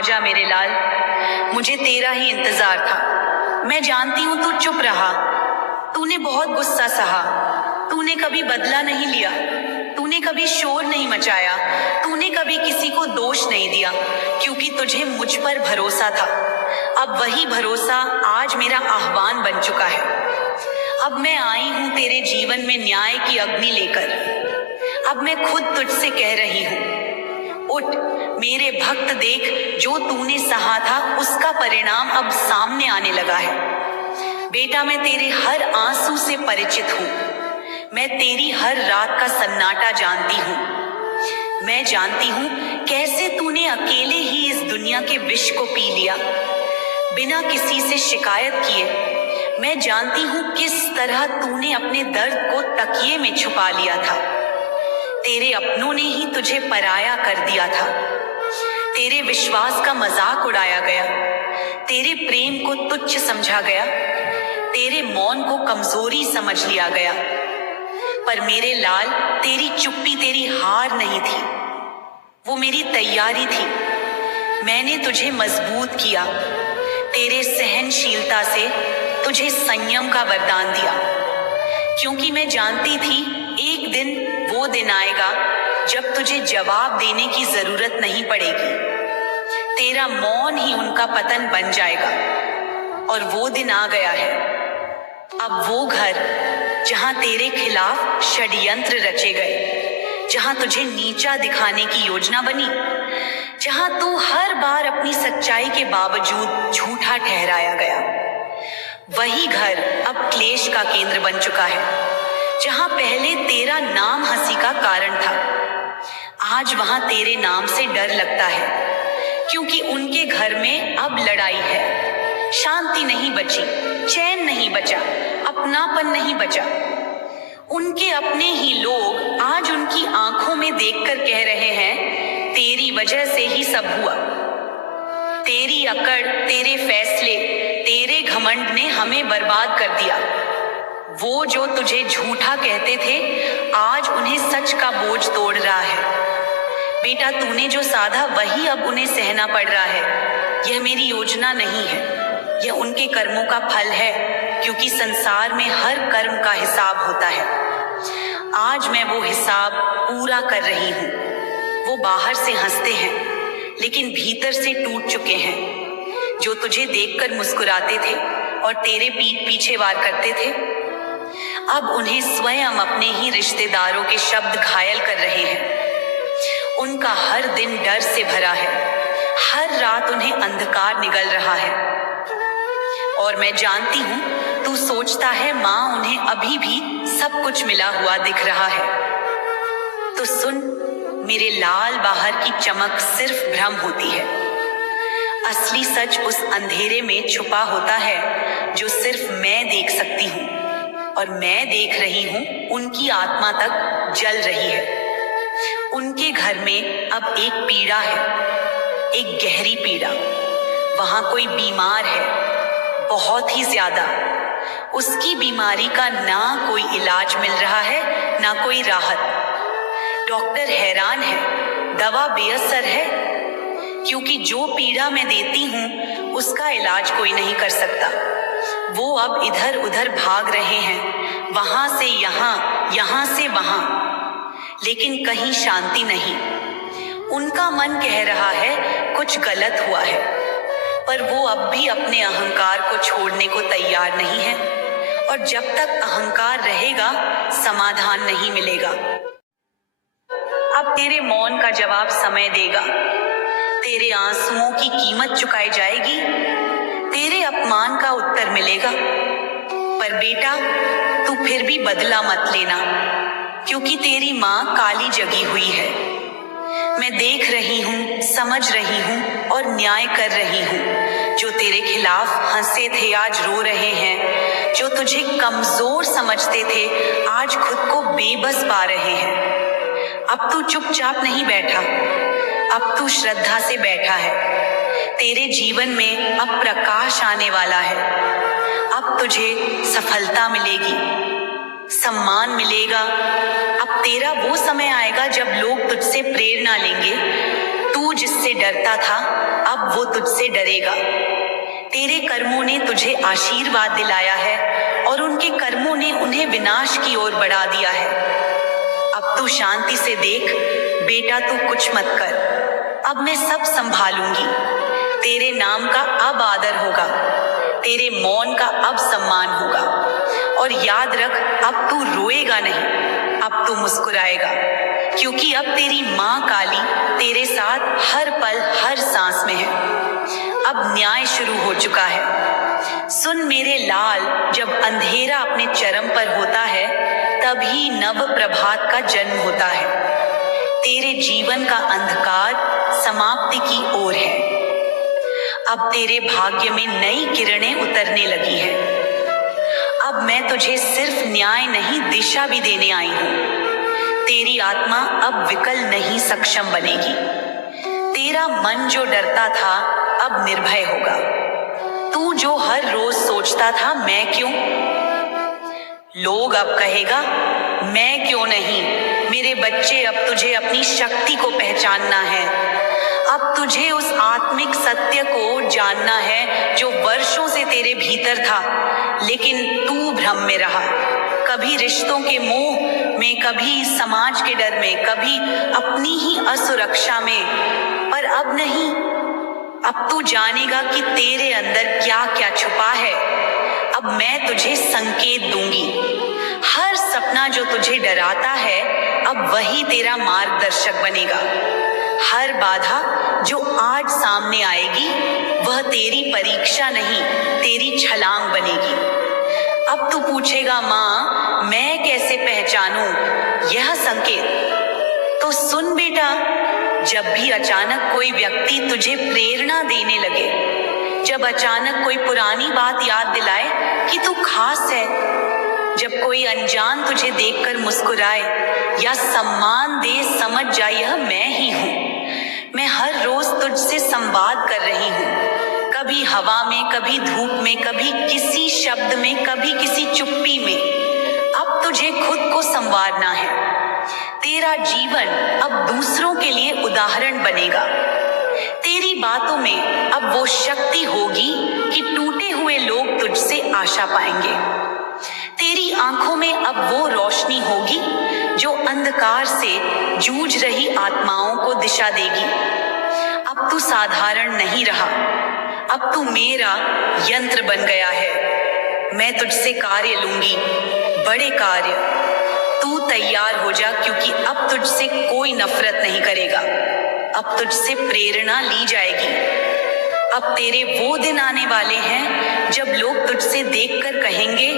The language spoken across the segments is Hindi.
आजा मेरे लाल, मुझे तेरा ही इंतजार था। मैं जानती हूँ तू चुप रहा, तूने बहुत गुस्सा सहा, तूने कभी बदला नहीं लिया, तूने कभी शोर नहीं मचाया, तूने कभी किसी को दोष नहीं दिया, क्योंकि तुझे मुझ पर भरोसा था। अब वही भरोसा आज मेरा आह्वान बन चुका है। अब मैं आई हूं तेरे जीवन में न्याय की अग्नि लेकर। अब मैं खुद तुझसे कह रही हूं, उठ मेरे भक्त, देख जो तूने सहा था उसका परिणाम अब सामने आने लगा है। बेटा, मैं तेरे हर आंसू से परिचित हूं, मैं तेरी हर रात का सन्नाटा जानती हूं। मैं जानती हूं कैसे तूने अकेले ही इस दुनिया के विष को पी लिया, बिना किसी से शिकायत किए। मैं जानती हूं किस तरह तूने अपने दर्द को तकिए में छुपा लिया था। तेरे अपनों ने ही तुझे पराया कर दिया था, तेरे विश्वास का मजाक उड़ाया गया, तेरे प्रेम को तुच्छ समझा गया, तेरे मौन को कमजोरी समझ लिया गया। पर मेरे लाल, तेरी चुप्पी तेरी हार नहीं थी, वो मेरी तैयारी थी। मैंने तुझे मजबूत किया, तेरे सहनशीलता से तुझे संयम का वरदान दिया, क्योंकि मैं जानती थी एक दिन वो दिन आएगा जब तुझे जवाब देने की जरूरत नहीं पड़ेगी। तेरा मौन ही उनका पतन बन जाएगा, और वो दिन आ गया है। अब वो घर जहां तेरे खिलाफ षड्यंत्र रचे गए, जहां तुझे नीचा दिखाने की योजना बनी, जहां तू हर बार अपनी सच्चाई के बावजूद झूठा ठहराया गया, वही घर अब क्लेश का केंद्र बन चुका है। जहां पहले तेरा नाम हंसी का कारण था, आज वहां तेरे नाम से डर लगता है, क्योंकि उनके घर में अब लड़ाई है। शांति नहीं बची, चैन नहीं बचा, अपनापन नहीं बचा। उनके अपने ही लोग आज उनकी आंखों में देखकर कह रहे हैं, तेरी वजह से ही सब हुआ। तेरी अकड़, तेरे फैसले, तेरे घमंड ने हमें बर्बाद कर दिया। वो जो तुझे झूठा कहते थे, आज उन्हें सच का बोझ तोड़ रहा है। बेटा, तूने जो साधा वही अब उन्हें सहना पड़ रहा है। यह मेरी योजना नहीं है, यह उनके कर्मों का फल है, क्योंकि संसार में हर कर्म का हिसाब होता है। आज मैं वो हिसाब पूरा कर रही हूँ। वो बाहर से हंसते हैं, लेकिन भीतर से टूट चुके हैं। जो तुझे देखकर मुस्कुराते थे और तेरे पीठ पीछे वार करते थे, अब उन्हें स्वयं अपने ही रिश्तेदारों के शब्द घायल कर रहे हैं। उनका हर दिन डर से भरा है, हर रात उन्हें अंधकार निगल रहा है। और मैं जानती हूँ तू सोचता है माँ, उन्हें अभी भी सब कुछ मिला हुआ दिख रहा है। तो सुन मेरे लाल, बाहर की चमक सिर्फ भ्रम होती है। असली सच उस अंधेरे में छुपा होता है जो सिर्फ मैं देख सकती हूँ, और मैं देख रही हूँ उनकी आत्मा तक जल रही है। उनके घर में अब एक पीड़ा है, एक गहरी पीड़ा। वहां कोई बीमार है, बहुत ही ज्यादा। उसकी बीमारी का ना कोई इलाज मिल रहा है, ना कोई राहत। डॉक्टर हैरान है, दवा बेअसर है, क्योंकि जो पीड़ा मैं देती हूँ उसका इलाज कोई नहीं कर सकता। वो अब इधर उधर भाग रहे हैं, वहां से यहाँ, यहाँ से वहां, लेकिन कहीं शांति नहीं। उनका मन कह रहा है कुछ गलत हुआ है, पर वो अब भी अपने अहंकार को छोड़ने को तैयार नहीं है, और जब तक अहंकार रहेगा समाधान नहीं मिलेगा। अब तेरे मौन का जवाब समय देगा, तेरे आंसुओं की कीमत चुकाई जाएगी, तेरे अपमान का उत्तर मिलेगा। पर बेटा, तू फिर भी बदला मत लेना, क्योंकि तेरी माँ काली जगी हुई है। मैं देख रही हूँ, समझ रही हूँ और न्याय कर रही हूँ। जो तेरे खिलाफ हंसे थे आज रो रहे हैं, जो तुझे कमजोर समझते थे आज खुद को बेबस पा रहे हैं। अब तू चुपचाप नहीं बैठा, अब तू श्रद्धा से बैठा है। तेरे जीवन में अब प्रकाश आने वाला है। अब तुझे सफलता मिलेगी, सम्मान मिलेगा। अब तेरा वो समय आएगा जब लोग तुझसे प्रेरणा लेंगे। तू जिससे डरता था अब अब वो तुझसे डरेगा। तेरे कर्मों ने तुझे आशीर्वाद दिलाया है और उनके कर्मों ने उन्हें विनाश की ओर बढ़ा दिया है। अब तू शांति से देख बेटा, तू कुछ मत कर, अब मैं सब संभालूंगी। तेरे नाम का अब आदर होगा, तेरे मौन का अब सम्मान होगा। और याद रख, अब तू रोएगा नहीं, अब तू मुस्कुराएगा, क्योंकि अब तेरी माँ काली तेरे साथ हर पल हर सांस में है। अब न्याय शुरू हो चुका है। सुन मेरे लाल, जब अंधेरा अपने चरम पर होता है तभी नव प्रभात का जन्म होता है। तेरे जीवन का अंधकार समाप्ति की ओर है। अब तेरे भाग्य में नई किरणें उतरने लगी हैं। अब मैं तुझे सिर्फ न्याय नहीं, दिशा भी देने आई हूं। तेरी आत्मा अब विकल नहीं सक्षम बनेगी। तेरा मन जो डरता था अब निर्भय होगा। तू जो हर रोज सोचता था मैं क्यों, लोग अब कहेगा मैं क्यों नहीं। मेरे बच्चे, अब तुझे अपनी शक्ति को पहचानना है। अब तुझे उस आत्मिक सत्य को जानना है जो वर्षों से तेरे भीतर था, लेकिन तू भ्रम में रहा। कभी रिश्तों के मोह में, कभी समाज के डर में, कभी अपनी ही असुरक्षा में, पर अब नहीं। अब तू जानेगा कि तेरे अंदर क्या क्या छुपा है। अब मैं तुझे संकेत दूंगी। हर सपना जो तुझे डराता है अब वही तेरा मार्गदर्शक बनेगा। हर बाधा जो आज सामने आएगी वह तेरी परीक्षा नहीं, तेरी छलांग बनेगी। अब तू पूछेगा माँ, मैं कैसे पहचानूं यह संकेत? तो सुन बेटा, जब भी अचानक कोई व्यक्ति तुझे प्रेरणा देने लगे, जब अचानक कोई पुरानी बात याद दिलाए कि तू खास है, जब कोई अनजान तुझे देखकर मुस्कुराए या सम्मान दे, समझ जा यह मैं ही हूँ। मैं हर रोज तुझसे संवाद कर रही हूँ, कभी हवा में, कभी धूप में, कभी किसी शब्द में, कभी किसी चुप्पी में। अब तुझे खुद को संवारना है। तेरा जीवन अब दूसरों के लिए उदाहरण बनेगा। तेरी बातों में अब वो शक्ति होगी कि टूटे हुए लोग तुझसे आशा पाएंगे। तेरी आंखों में अब वो रोशनी होगी जो अंधकार से जूझ रही आत्माओं को दिशा देगी। अब तू साधारण नहीं रहा, अब तू मेरा यंत्र बन गया है। मैं तुझसे कार्य लूंगी, बड़े कार्य। तू तैयार हो जा, क्योंकि अब तुझसे कोई नफरत नहीं करेगा। अब तुझसे प्रेरणा ली जाएगी। अब तेरे वो दिन आने वाले हैं जब लोग तुझसे देखकर कहेंगे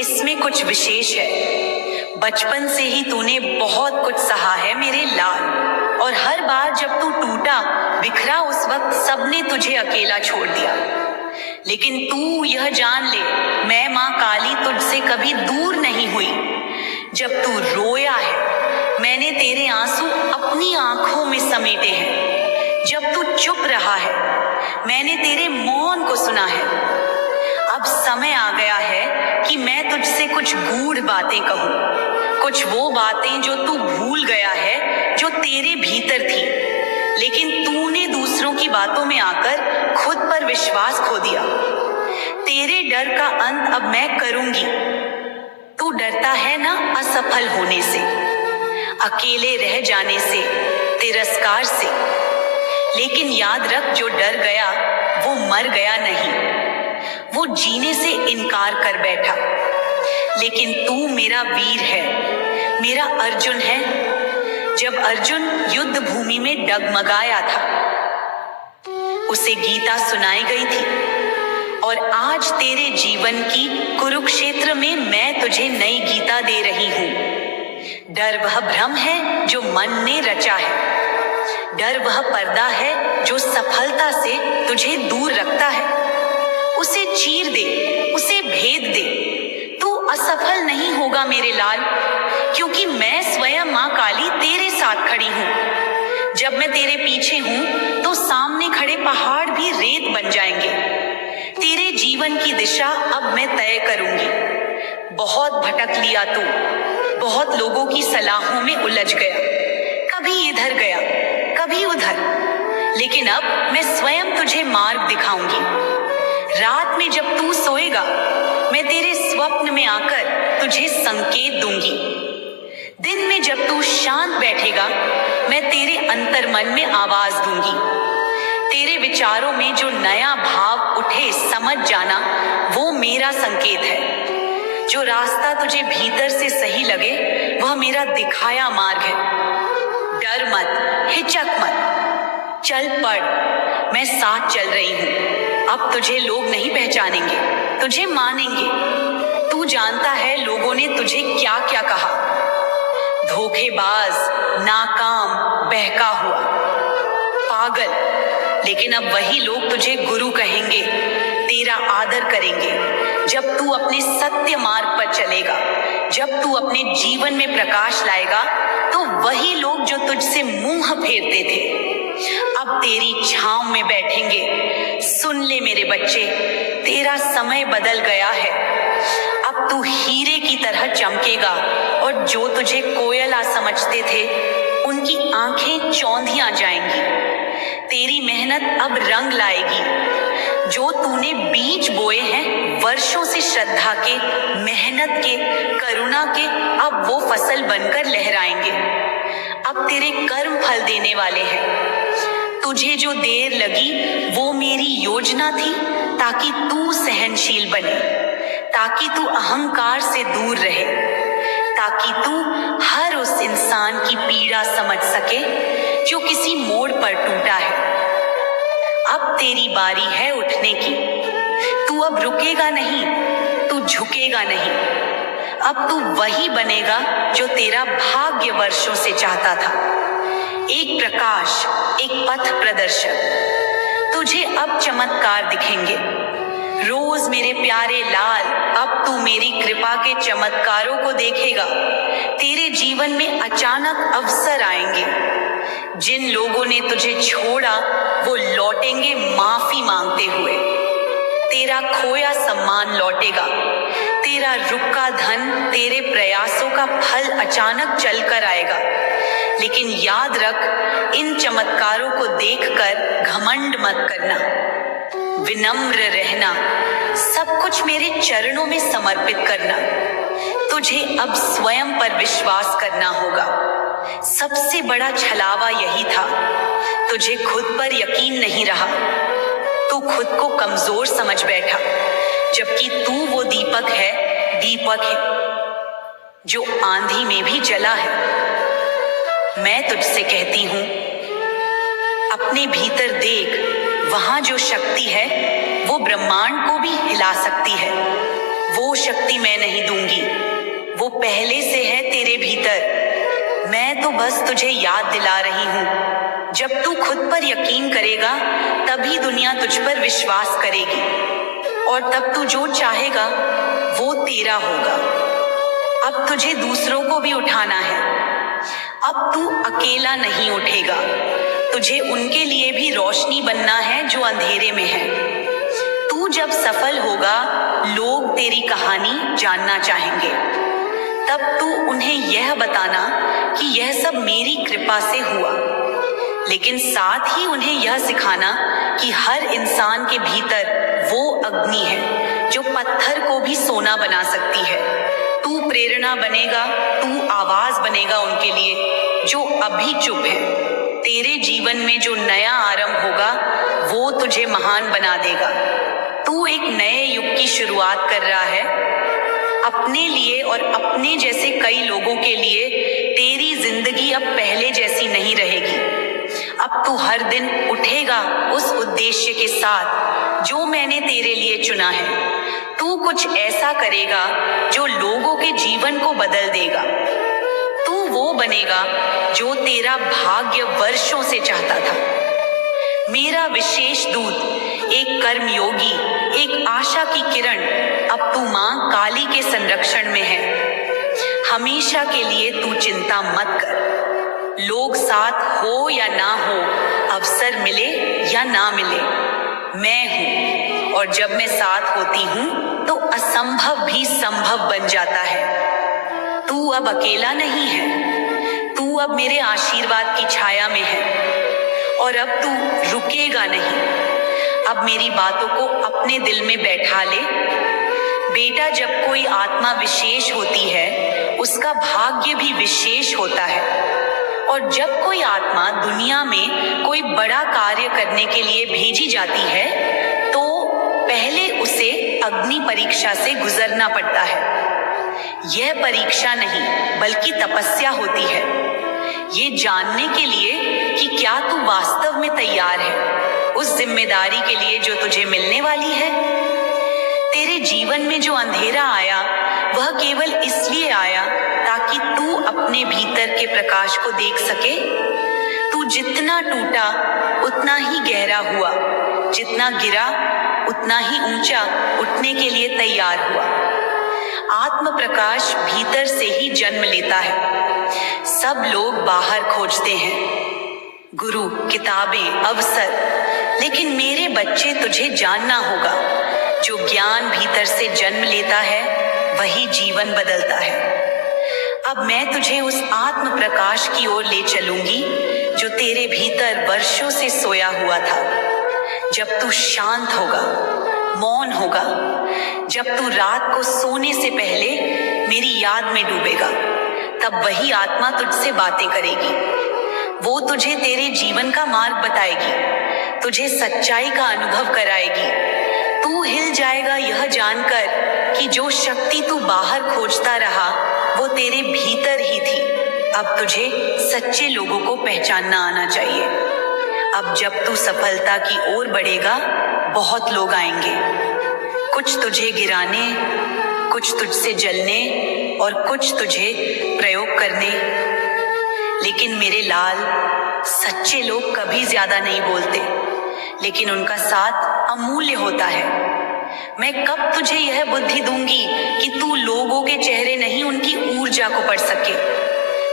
इसमें कुछ विशेष है। बचपन से ही तूने बहुत कुछ सहा है मेरे लाल, और हर बार जब तू टूटा बिखरा उस वक्त सबने तुझे अकेला छोड़ दिया। लेकिन तू यह जान ले, मैं माँ काली तुझसे कभी दूर नहीं हुई। जब तू रोया है मैंने तेरे आंसू अपनी आंखों में समेटे हैं। जब तू चुप रहा है मैंने तेरे मौन को सुना है। अब समय आ गया है कि मैं तुझसे कुछ गूढ़ बातें कहूँ, कुछ वो बातें जो तू भूल गया है, जो तेरे भीतर थी, लेकिन तूने दूसरों की बातों में आकर खुद पर विश्वास खो दिया। तेरे डर का अंत अब मैं करूंगी। तू डरता है ना असफल होने से, अकेले रह जाने से, तिरस्कार से, लेकिन याद रख, जो डर गया वो मर गया नहीं, वो जीने से इनकार कर बैठा। लेकिन तू मेरा वीर है, मेरा अर्जुन है। जब अर्जुन युद्ध भूमि में डगमगाया था उसे गीता सुनाई गई थी, और आज तेरे जीवन की कुरुक्षेत्र में मैं तुझे नई गीता दे रही हूँ। डर वह भ्रम है जो मन ने रचा है, डर वह पर्दा है जो सफलता से तुझे दूर रखता है। उसे चीर दे, उसे भेद दे। तू असफल नहीं होगा मेरे लाल, क्योंकि मैं स्वयं माँ काली तेरे साथ खड़ी हूँ। जब मैं तेरे पीछे हूँ तो सामने खड़े पहाड़ भी रेत बन जाएंगे। तेरे जीवन की दिशा अब मैं तय करूंगी। बहुत भटक लिया तू, बहुत लोगों की सलाहों में उलझ गया, कभी इधर गया कभी उधर, लेकिन अब मैं स्वयं तुझे मार्ग दिखाऊंगी। रात में जब तू सोएगा, मैं तेरे स्वप्न में आकर तुझे संकेत दूंगी। दिन में जब तू शांत बैठेगा, मैं तेरे अंतर मन में आवाज दूंगी। तेरे विचारों में जो नया भाव उठे, समझ जाना वो मेरा संकेत है। जो रास्ता तुझे भीतर से सही लगे, वह मेरा दिखाया मार्ग है। डर मत, हिचक मत, चल पड़, मैं साथ चल रही हूं। अब तुझे लोग नहीं पहचानेंगे, तुझे मानेंगे। तू जानता है लोगों ने तुझे क्या क्या कहा, धोखेबाज, नाकाम, बहका हुआ, पागल। लेकिन अब वही लोग तुझे गुरु कहेंगे, तेरा आदर करेंगे। जब तू अपने सत्य मार्ग पर चलेगा, जब तू अपने जीवन में प्रकाश लाएगा, तो वही लोग जो तुझसे मुंह फेरते थे, अब तेरी छांव में बैठेंगे। सुन ले मेरे बच्चे, तेरा समय बदल गया है। अब तू हीरे की तरह चमकेगा और जो तुझे कोयला समझते थे, उनकी आंखें चौंधियां जाएंगी। तेरी मेहनत अब रंग लाएगी। जो तूने बीज बोए हैं वर्षों से श्रद्धा के, मेहनत के, करुणा के, अब वो फसल बनकर लहराएंगे। अब तेरे कर्म फल देने वाले हैं। तुझे जो देर लगी वो मेरी योजना थी, ताकि तू सहनशील बने, ताकि तू अहंकार से दूर रहे, ताकि तू हर उस इंसान की पीड़ा समझ सके जो किसी मोड़ पर टूटा है। अब तेरी बारी है उठने की। तू अब रुकेगा नहीं, तू झुकेगा नहीं। अब तू वही बनेगा जो तेरा भाग्य वर्षों से चाहता था। एक प्रकाश, एक पथ प्रदर्शक। तुझे अब चमत्कार दिखेंगे। रोज मेरे प्यारे लाल, अब तू मेरी कृपा के चमत्कारों को देखेगा। तेरे जीवन में अचानक अवसर आएंगे। जिन लोगों ने तुझे छोड़ा, वो लौटेंगे माफी मांगते हुए। तेरा खोया सम्मान लौटेगा। तेरा रुका धन, तेरे प्रयासों का फल अचानक चलकर आएगा। लेकिन याद रख, इन चमत्कारों को देखकर घमंड मत करना, विनम्र रहना, सब कुछ मेरे चरणों में समर्पित करना। तुझे अब स्वयं पर विश्वास करना होगा। सबसे बड़ा छलावा यही था, तुझे खुद पर यकीन नहीं रहा। तू खुद को कमजोर समझ बैठा, जबकि तू वो दीपक है जो आंधी में भी जला है। मैं तुझसे कहती हूं, अपने भीतर देख, वहां जो शक्ति है वो ब्रह्मांड को भी हिला सकती है। वो शक्ति मैं नहीं दूंगी, वो पहले से है तेरे भीतर। मैं तो बस तुझे याद दिला रही हूं। जब तू खुद पर यकीन करेगा, तभी दुनिया तुझ पर विश्वास करेगी, और तब तू जो चाहेगा वो तेरा होगा। अब तुझे दूसरों को भी उठाना है। अब तू अकेला नहीं उठेगा। तुझे उनके लिए भी रोशनी बनना है जो अंधेरे में है। तू जब सफल होगा, लोग तेरी कहानी जानना चाहेंगे। तब तू उन्हें यह बताना कि यह सब मेरी कृपा से हुआ, लेकिन साथ ही उन्हें यह सिखाना कि हर इंसान के भीतर वो अग्नि है जो पत्थर को भी सोना बना सकती है। तू प्रेरणा बनेगा, तू आवाज बनेगा उनके लिए जो अभी चुप है। तेरे जीवन में जो नया आरंभ होगा, वो तुझे महान बना देगा। तू एक नए युग की शुरुआत कर रहा है। अपने लिए और अपने जैसे कई लोगों के लिए तेरी जिंदगी अब पहले जैसी नहीं रहेगी। अब तू हर दिन उठेगा उस उद्देश्य के साथ जो मैंने तेरे लिए चुना है। तू कुछ ऐसा करेगा जो लोगों के जीवन को बदल देगा। तू वो बनेगा जो तेरा भाग्य वर्षों से चाहता था। मेरा विशेष दूत, एक कर्मयोगी, एक आशा की किरण, अब तू मां काली के संरक्षण में है। हमेशा के लिए तू चिंता मत कर। लोग साथ हो या ना हो, अवसर मिले या ना मिले, मैं हूं, और जब मैं साथ होती हूं तो असंभव भी संभव बन जाता है। तू अब अकेला नहीं है। तू अब मेरे आशीर्वाद की छाया में है, और अब तू रुकेगा नहीं। अब मेरी बातों को अपने दिल में बैठा ले। बेटा, जब कोई आत्मा विशेष होती है उसका भाग्य भी विशेष होता है। और जब कोई आत्मा दुनिया में कोई बड़ा कार्य करने के लिए भेजी जाती है तो पहले उसे अग्नि परीक्षा से गुजरना पड़ता है। यह परीक्षा नहीं बल्कि तपस्या होती है, ये जानने के लिए कि क्या तू वास्तव में तैयार है उस जिम्मेदारी के लिए जो तुझे मिलने वाली है। तेरे जीवन में जो अंधेरा आया वह केवल इसलिए आया ताकि तू अपने भीतर के प्रकाश को देख सके। तू जितना टूटा उतना ही गहरा हुआ, जितना गिरा उतना ही ऊंचा उठने के लिए तैयार हुआ। आत्म प्रकाश भीतर से ही जन्म लेता है। सब लोग बाहर खोजते हैं गुरु, किताबें, अवसर, लेकिन मेरे बच्चे तुझे जानना होगा, जो ज्ञान भीतर से जन्म लेता है वही जीवन बदलता है। अब मैं तुझे उस आत्म प्रकाश की ओर ले चलूंगी जो तेरे भीतर वर्षों से सोया हुआ था। जब तू शांत होगा, मौन होगा, जब तू रात को सोने से पहले मेरी याद में डूबेगा, तब वही आत्मा तुझसे बातें करेगी। वो तुझे तेरे जीवन का मार्ग बताएगी, तुझे सच्चाई का अनुभव कराएगी। तू हिल जाएगा यह जानकर कि जो शक्ति तू बाहर खोजता रहा वो तेरे भीतर ही थी। अब तुझे सच्चे लोगों को पहचानना आना चाहिए। अब जब तू सफलता की ओर बढ़ेगा बहुत लोग आएंगे, कुछ तुझे गिराने, कुछ तुझसे जलने और कुछ तुझे प्रयोग करने। लेकिन मेरे लाल, सच्चे लोग कभी ज्यादा नहीं बोलते, लेकिन उनका साथ अमूल्य होता है। मैं कब तुझे यह बुद्धि दूंगी कि तू लोगों के चेहरे नहीं उनकी ऊर्जा को पढ़ सके।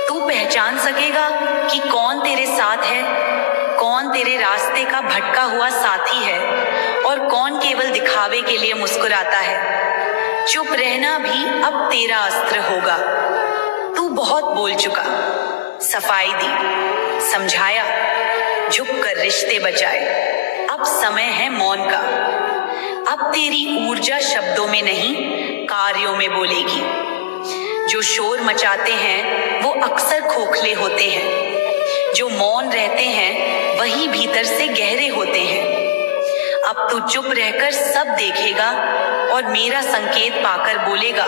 तू पहचान सकेगा कि कौन तेरे साथ है, कौन तेरे रास्ते का भटका हुआ साथी है और कौन केवल दिखावे के लिए मुस्कुराता है। चुप रहना भी अब तेरा अस्त्र होगा। तू बहुत बोल चुका, सफाई दी, समझाया, झुक कर रिश्ते बचाए। अब समय है मौन का। अब तेरी ऊर्जा शब्दों में नहीं कार्यों में बोलेगी। जो शोर मचाते हैं वो अक्सर खोखले होते हैं, जो मौन रहते हैं वही भीतर से गहरे होते हैं। अब तू चुप रहकर सब देखेगा और मेरा संकेत पाकर बोलेगा।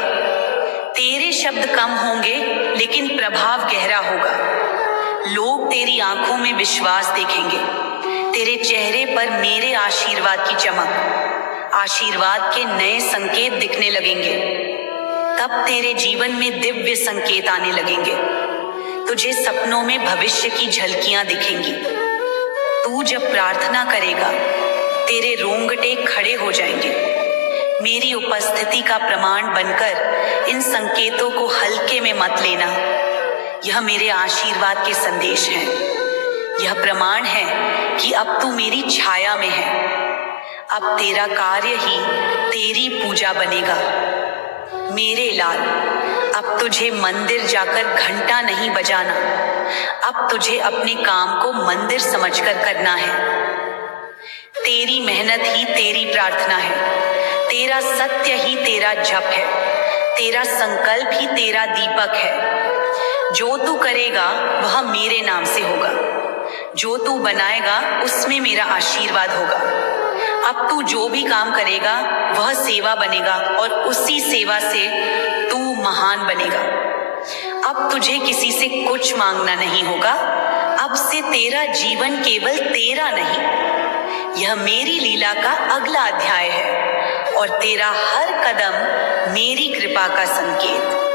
तेरे शब्द कम होंगे लेकिन प्रभाव गहरा होगा। लोग तेरी आंखों में विश्वास देखेंगे, तेरे चेहरे पर मेरे आशीर्वाद की चमक, आशीर्वाद के नए संकेत दिखने लगेंगे। तब तेरे जीवन में दिव्य संकेत आने लगेंगे। तुझे सपनों में भविष्य की झलकियां दिखेंगी। तू जब प्रार्थना करेगा तेरे रोंगटे खड़े हो जाएंगे। मेरी उपस्थिति का प्रमाण बनकर इन संकेतों को हल्के में मत लेना। यह मेरे आशीर्वाद के संदेश हैं। यह प्रमाण है कि अब तू मेरी छाया में है। अब तेरा कार्य ही तेरी पूजा बनेगा। मेरे लाल, अब तुझे मंदिर जाकर घंटा नहीं बजाना। अब तुझे अपने काम को मंदिर समझकर करना है। तेरी मेहनत ही तेरी प्रार्थना है, तेरा सत्य ही तेरा जप है, तेरा संकल्प ही तेरा दीपक है। जो तू करेगा वह मेरे नाम से होगा, जो तू बनाएगा उसमें मेरा आशीर्वाद होगा। अब तू जो भी काम करेगा वह सेवा बनेगा और उसी सेवा से तू महान बनेगा। अब तुझे किसी से कुछ मांगना नहीं होगा। अब से तेरा जीवन केवल तेरा नहीं, यह मेरी लीला का अगला अध्याय है और तेरा हर कदम मेरी कृपा का संकेत।